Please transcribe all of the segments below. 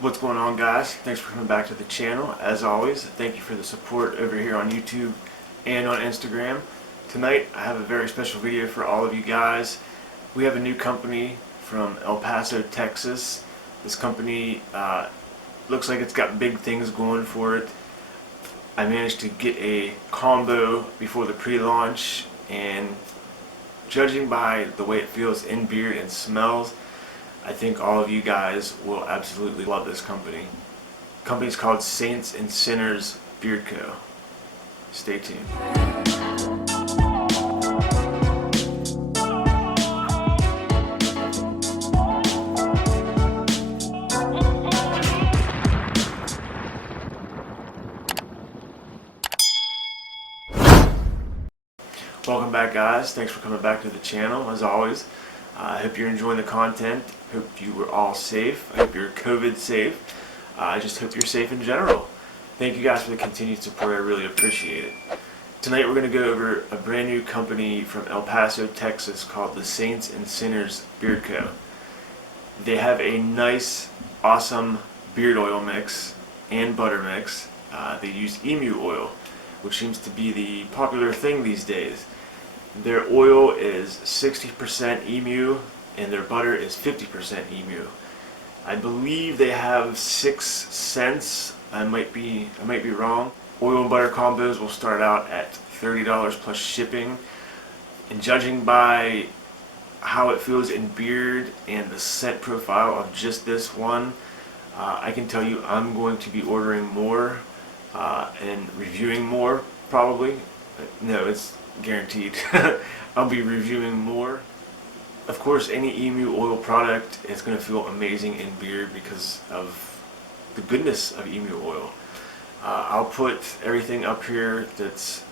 What's going on, guys? Thanks for coming back to the channel. As always, thank you for the support over here on YouTube and on Instagram. Tonight I have a very special video for all of you guys. We have a new company from El Paso, Texas. This company looks like it's got big things going for it. I managed to get a combo before the pre-launch, and judging by the way it feels in beard and smells, I think all of you guys will absolutely love this company. The company's called Saints and Sinners Beard Co. Stay tuned. Welcome back, guys. Thanks for coming back to the channel. As always, I hope you're enjoying the content. Hope you were all safe. I hope you're COVID safe. I just hope you're safe in general. Thank you guys for the continued support. I really appreciate it. Tonight we're going to go over a brand new company from El Paso, Texas called the Saints and Sinners Beard Co. They have a nice, awesome beard oil mix and butter mix. They use EMU oil, which seems to be the popular thing these days. Their oil is 60% EMU and their butter is 50% EMU. I believe they have 6 cents. I might be wrong. Oil and butter combos will start out at $30 plus shipping. And judging by how it feels in beard and the scent profile of just this one, I can tell you I'm going to be ordering more and reviewing more, probably. No, it's guaranteed. I'll be reviewing more. Of course, any EMU oil product is going to feel amazing in beard because of the goodness of EMU oil. I'll put everything up here that's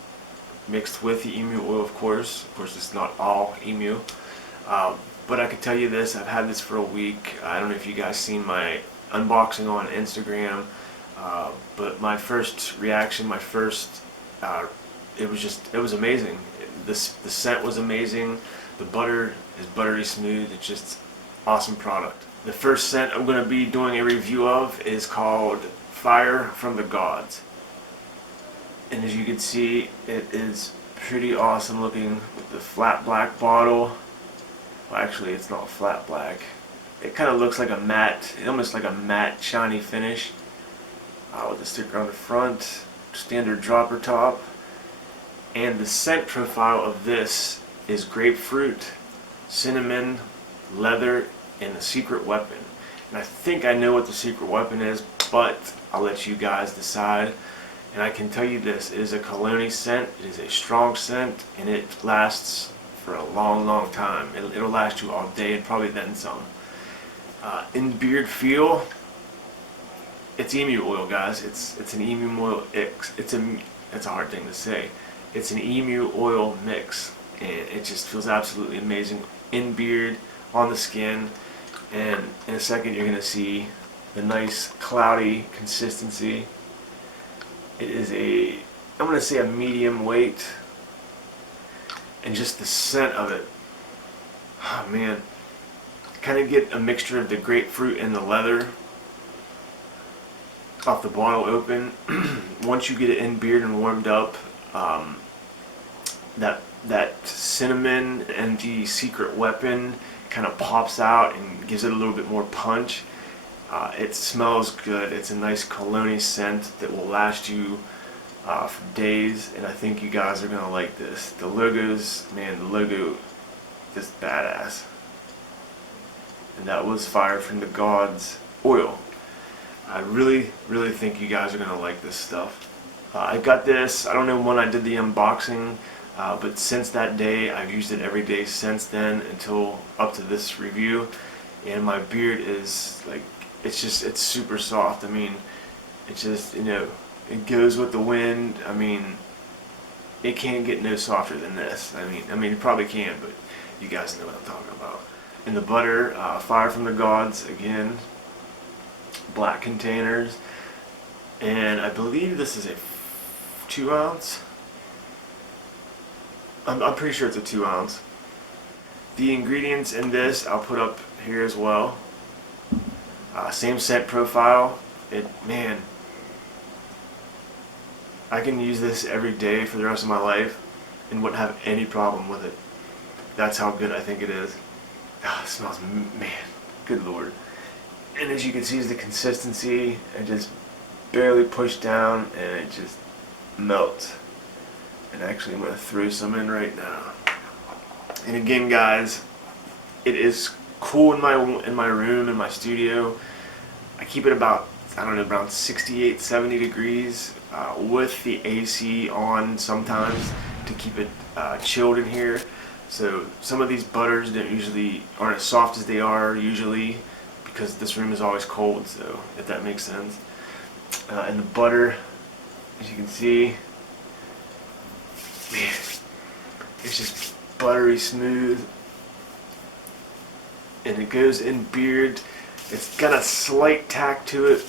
mixed with the EMU oil, of course. Of course, it's not all EMU. But I can tell you this, I've had this for a week. I don't know if you guys seen my unboxing on Instagram, but my first reaction, it was amazing. The scent was amazing. The butter is buttery smooth. It's just awesome product. The first scent I'm going to be doing a review of is called Fire from the Gods. And as you can see, it is pretty awesome looking with the flat black bottle. Well, actually, it's not flat black. It kind of looks like a matte, almost like a matte shiny finish. With the sticker on the front, standard dropper top. And the scent profile of this is grapefruit, cinnamon, leather, and the secret weapon. And I think I know what the secret weapon is, but I'll let you guys decide. And I can tell you this, it is a cologne scent, it is a strong scent, and it lasts for a long, long time. It'll last you all day and probably then some. In beard feel, it's EMU oil, guys. It's an EMU oil. It's a hard thing to say. It's an EMU oil mix, and it just feels absolutely amazing in beard, on the skin, and in a second you're gonna see the nice cloudy consistency. It is I'm gonna say a medium weight, and just the scent of it. Oh man, kind of get a mixture of the grapefruit and the leather off the bottle open. Once you get it in beard and warmed up, that cinnamon and the secret weapon kind of pops out and gives it a little bit more punch. It smells good. It's a nice cologne scent that will last you for days, and I think you guys are gonna like this. The logo is badass. And that was Fire from the Gods oil. I really, really think you guys are gonna like this stuff. I got this, I don't know when I did the unboxing, but since that day I've used it every day since then until up to this review, and my beard is like, it's super soft. I mean, it just, it goes with the wind. I mean, it can't get no softer than this. I mean it probably can, but you guys know what I'm talking about. And the butter, Fire from the Gods, again, black containers, and I believe this is a 2 ounce. I'm pretty sure it's a 2 ounce. The ingredients in this I'll put up here as well. Same scent profile. Man, I can use this every day for the rest of my life and wouldn't have any problem with it. That's how good I think it is. It smells, man, good lord. And as you can see, is the consistency. It just barely pushed down and it just melts. And actually I'm going to throw some in right now. And again, guys, it is cool in my room, in my studio. I keep it about, I don't know, around 68, 70 degrees with the AC on sometimes to keep it chilled in here. So some of these butters aren't as soft as they are usually because this room is always cold, so if that makes sense. And the butter, as you can see, man, it's just buttery smooth. And it goes in beard. It's got a slight tack to it,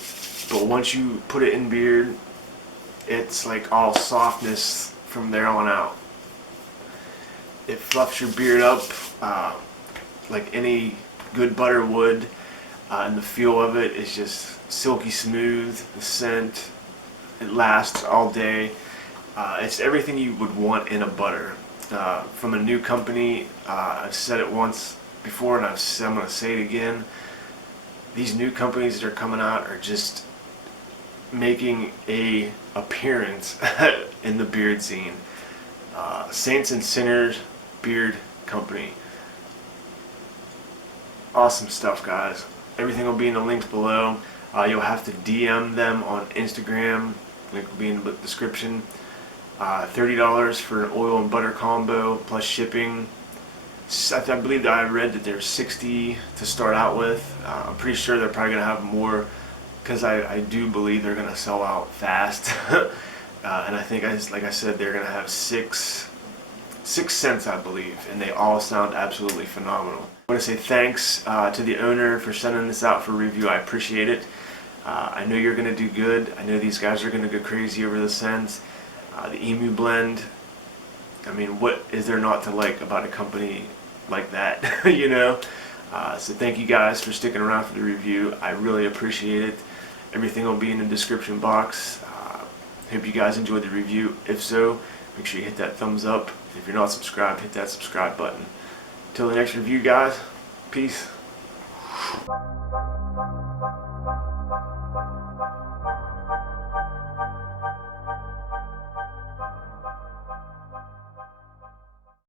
but once you put it in beard, it's like all softness from there on out. It fluffs your beard up like any good butter would, and the feel of it is just silky smooth. The scent, it lasts all day. It's everything you would want in a butter. From a new company, I've said it once before and I'm going to say it again. These new companies that are coming out are just making a appearance in the beard scene. Saints and Sinners Beard Company. Awesome stuff, guys. Everything will be in the links below. You'll have to DM them on Instagram. Link will be in the description. $30 for an oil and butter combo plus shipping. I believe that I read that there's 60 to start out with. I'm pretty sure they're probably going to have more because I do believe they're going to sell out fast. And I think, like I said, they're going to have six scents, I believe, and they all sound absolutely phenomenal. I want to say thanks to the owner for sending this out for review. I appreciate it. I know you're going to do good. I know these guys are going to go crazy over the scents. The EMU blend, I mean, what is there not to like about a company like that, you know? So thank you guys for sticking around for the review. I really appreciate it. Everything will be in the description box. Hope you guys enjoyed the review. If so, make sure you hit that thumbs up. If you're not subscribed, hit that subscribe button. Till the next review, guys, peace.